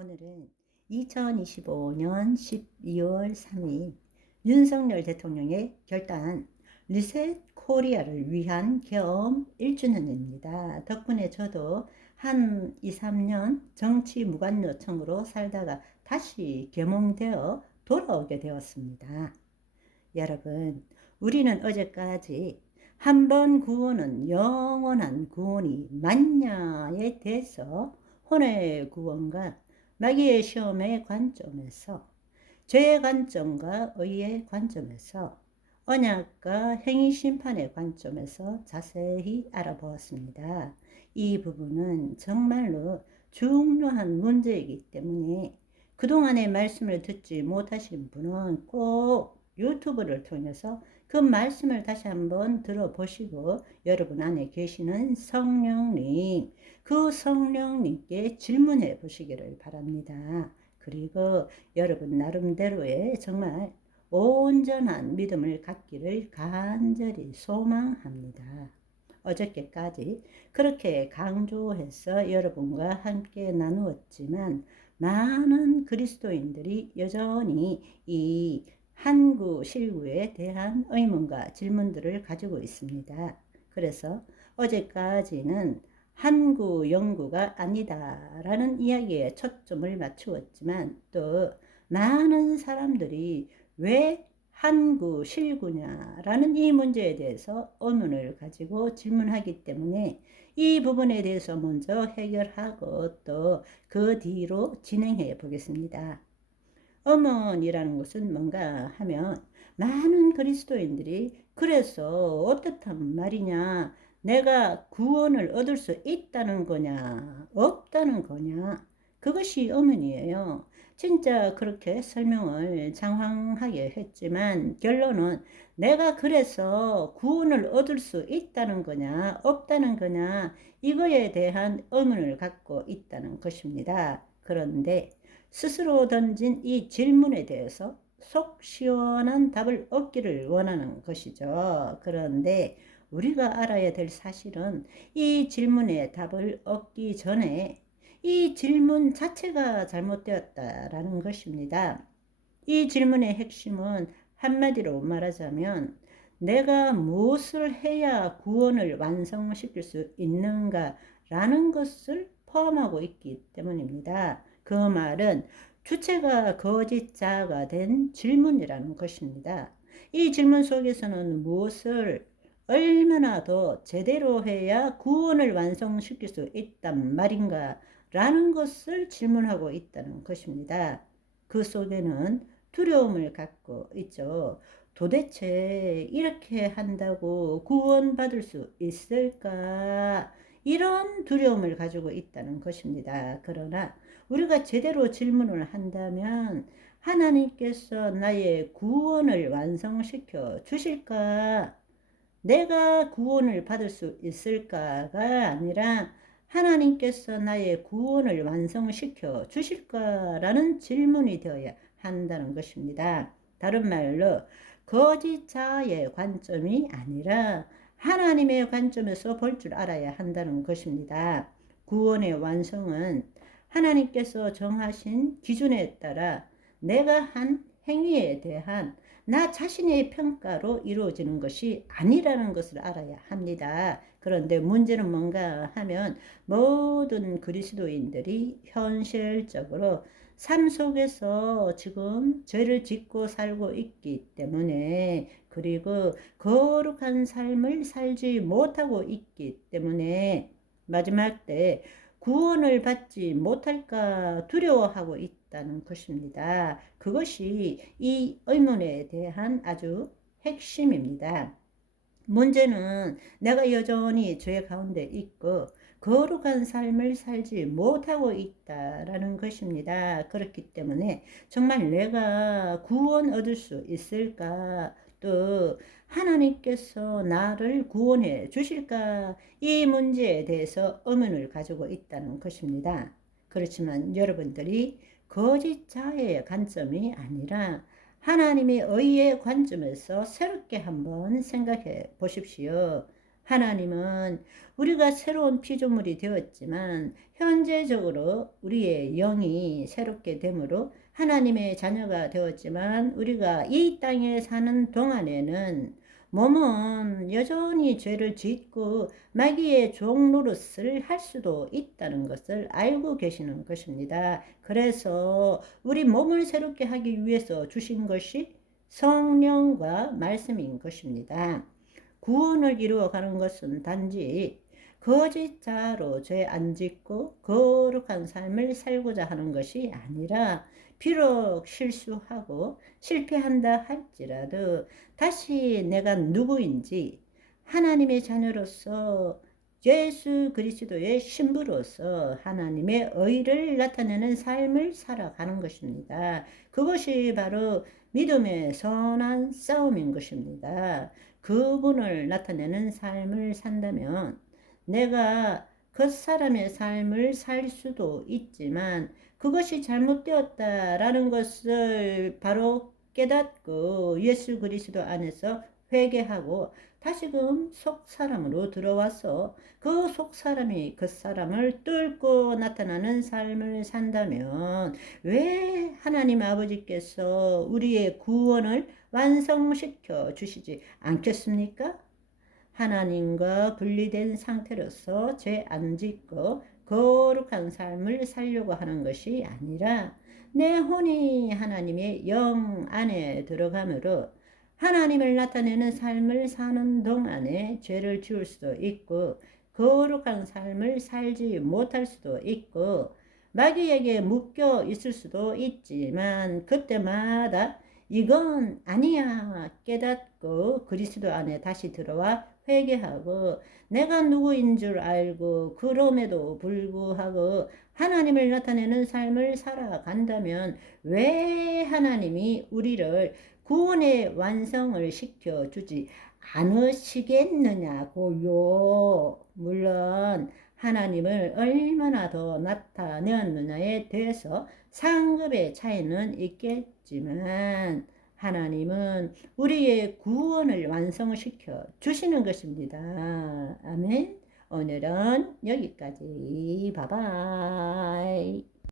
오늘은 2025년 12월 3일 윤석열 대통령의 결단 리셋 코리아를 위한 겸 1주년입니다. 덕분에 저도 한 2, 3년 정치 무관 요청으로 살다가 다시 계몽되어 돌아오게 되었습니다. 여러분, 우리는 어제까지 한 번 구원은 영원한 구원이 맞냐에 대해서 혼의 구원과 마귀의 시험의 관점에서, 죄의 관점과 의의 관점에서, 언약과 행위 심판의 관점에서 자세히 알아보았습니다. 이 부분은 정말로 중요한 문제이기 때문에 그동안의 말씀을 듣지 못하신 분은 꼭 유튜브를 통해서 그 말씀을 다시 한번 들어보시고 여러분 안에 계시는 성령님, 그 성령님께 질문해 보시기를 바랍니다. 그리고 여러분 나름대로의 정말 온전한 믿음을 갖기를 간절히 소망합니다. 어저께까지 그렇게 강조해서 여러분과 함께 나누었지만 많은 그리스도인들이 여전히 이 한구 실구에 대한 의문과 질문들을 가지고 있습니다. 그래서 어제까지는 한구 영구가 아니다라는 이야기에 초점을 맞추었지만 또 많은 사람들이 왜 한구 실구냐라는 이 문제에 대해서 의문을 가지고 질문하기 때문에 이 부분에 대해서 먼저 해결하고 또 그 뒤로 진행해 보겠습니다. 음원이라는 것은 뭔가 하면 많은 그리스도인들이 그래서 어떻단 말이냐, 내가 구원을 얻을 수 있다는 거냐 없다는 거냐, 그것이 음원이에요. 진짜 그렇게 설명을 장황하게 했지만 결론은 내가 그래서 구원을 얻을 수 있다는 거냐 없다는 거냐, 이거에 대한 의문을 갖고 있다는 것입니다. 그런데 스스로 던진 이 질문에 대해서 속 시원한 답을 얻기를 원하는 것이죠. 그런데 우리가 알아야 될 사실은 이 질문에 답을 얻기 전에 이 질문 자체가 잘못되었다라는 것입니다. 이 질문의 핵심은 한마디로 말하자면 내가 무엇을 해야 구원을 완성시킬 수 있는가라는 것을 포함하고 있기 때문입니다. 그 말은 주체가 거짓자가 된 질문이라는 것입니다. 이 질문 속에서는 무엇을 얼마나 더 제대로 해야 구원을 완성시킬 수 있단 말인가 라는 것을 질문하고 있다는 것입니다. 그 속에는 두려움을 갖고 있죠. 도대체 이렇게 한다고 구원받을 수 있을까? 이런 두려움을 가지고 있다는 것입니다. 그러나 우리가 제대로 질문을 한다면 하나님께서 나의 구원을 완성시켜 주실까? 내가 구원을 받을 수 있을까가 아니라 하나님께서 나의 구원을 완성시켜 주실까라는 질문이 되어야 한다는 것입니다. 다른 말로 거짓자의 관점이 아니라 하나님의 관점에서 볼 줄 알아야 한다는 것입니다. 구원의 완성은 하나님께서 정하신 기준에 따라 내가 한 행위에 대한 나 자신의 평가로 이루어지는 것이 아니라는 것을 알아야 합니다. 그런데 문제는 뭔가 하면 모든 그리스도인들이 현실적으로 삶 속에서 지금 죄를 짓고 살고 있기 때문에, 그리고 거룩한 삶을 살지 못하고 있기 때문에 마지막 때 구원을 받지 못할까 두려워하고 있다는 것입니다. 그것이 이 의문에 대한 아주 핵심입니다. 문제는 내가 여전히 죄 가운데 있고 거룩한 삶을 살지 못하고 있다라는 것입니다. 그렇기 때문에 정말 내가 구원 얻을 수 있을까? 또 하나님께서 나를 구원해 주실까? 이 문제에 대해서 의문을 가지고 있다는 것입니다. 그렇지만 여러분들이 거짓자의 관점이 아니라 하나님의 의의 관점에서 새롭게 한번 생각해 보십시오. 하나님은 우리가 새로운 피조물이 되었지만 현재적으로 우리의 영이 새롭게 되므로 하나님의 자녀가 되었지만 우리가 이 땅에 사는 동안에는 몸은 여전히 죄를 짓고 마귀의 종 노릇을 할 수도 있다는 것을 알고 계시는 것입니다. 그래서 우리 몸을 새롭게 하기 위해서 주신 것이 성령과 말씀인 것입니다. 구원을 이루어가는 것은 단지 거짓 자로 죄 안 짓고 거룩한 삶을 살고자 하는 것이 아니라 비록 실수하고 실패한다 할지라도 다시 내가 누구인지 하나님의 자녀로서 예수 그리스도의 신부로서 하나님의 의를 나타내는 삶을 살아가는 것입니다. 그것이 바로 믿음의 선한 싸움인 것입니다. 그분을 나타내는 삶을 산다면 내가 그 사람의 삶을 살 수도 있지만 그것이 잘못되었다라는 것을 바로 깨닫고 예수 그리스도 안에서 회개하고 다시금 속 사람으로 들어와서 그 속 사람이 그 사람을 뚫고 나타나는 삶을 산다면 왜 하나님 아버지께서 우리의 구원을 완성시켜 주시지 않겠습니까? 하나님과 분리된 상태로서 죄 안 짓고 거룩한 삶을 살려고 하는 것이 아니라 내 혼이 하나님의 영 안에 들어가므로 하나님을 나타내는 삶을 사는 동안에 죄를 지을 수도 있고 거룩한 삶을 살지 못할 수도 있고 마귀에게 묶여 있을 수도 있지만 그때마다 이건 아니야 깨닫고 그리스도 안에 다시 들어와 회개하고 내가 누구인 줄 알고 그럼에도 불구하고 하나님을 나타내는 삶을 살아간다면 왜 하나님이 우리를 구원의 완성을 시켜주지 않으시겠느냐고요. 물론 하나님을 얼마나 더 나타내었느냐에 대해서 상급의 차이는 있겠지만 하나님은 우리의 구원을 완성시켜 주시는 것입니다. 아멘. 오늘은 여기까지. 바이바이.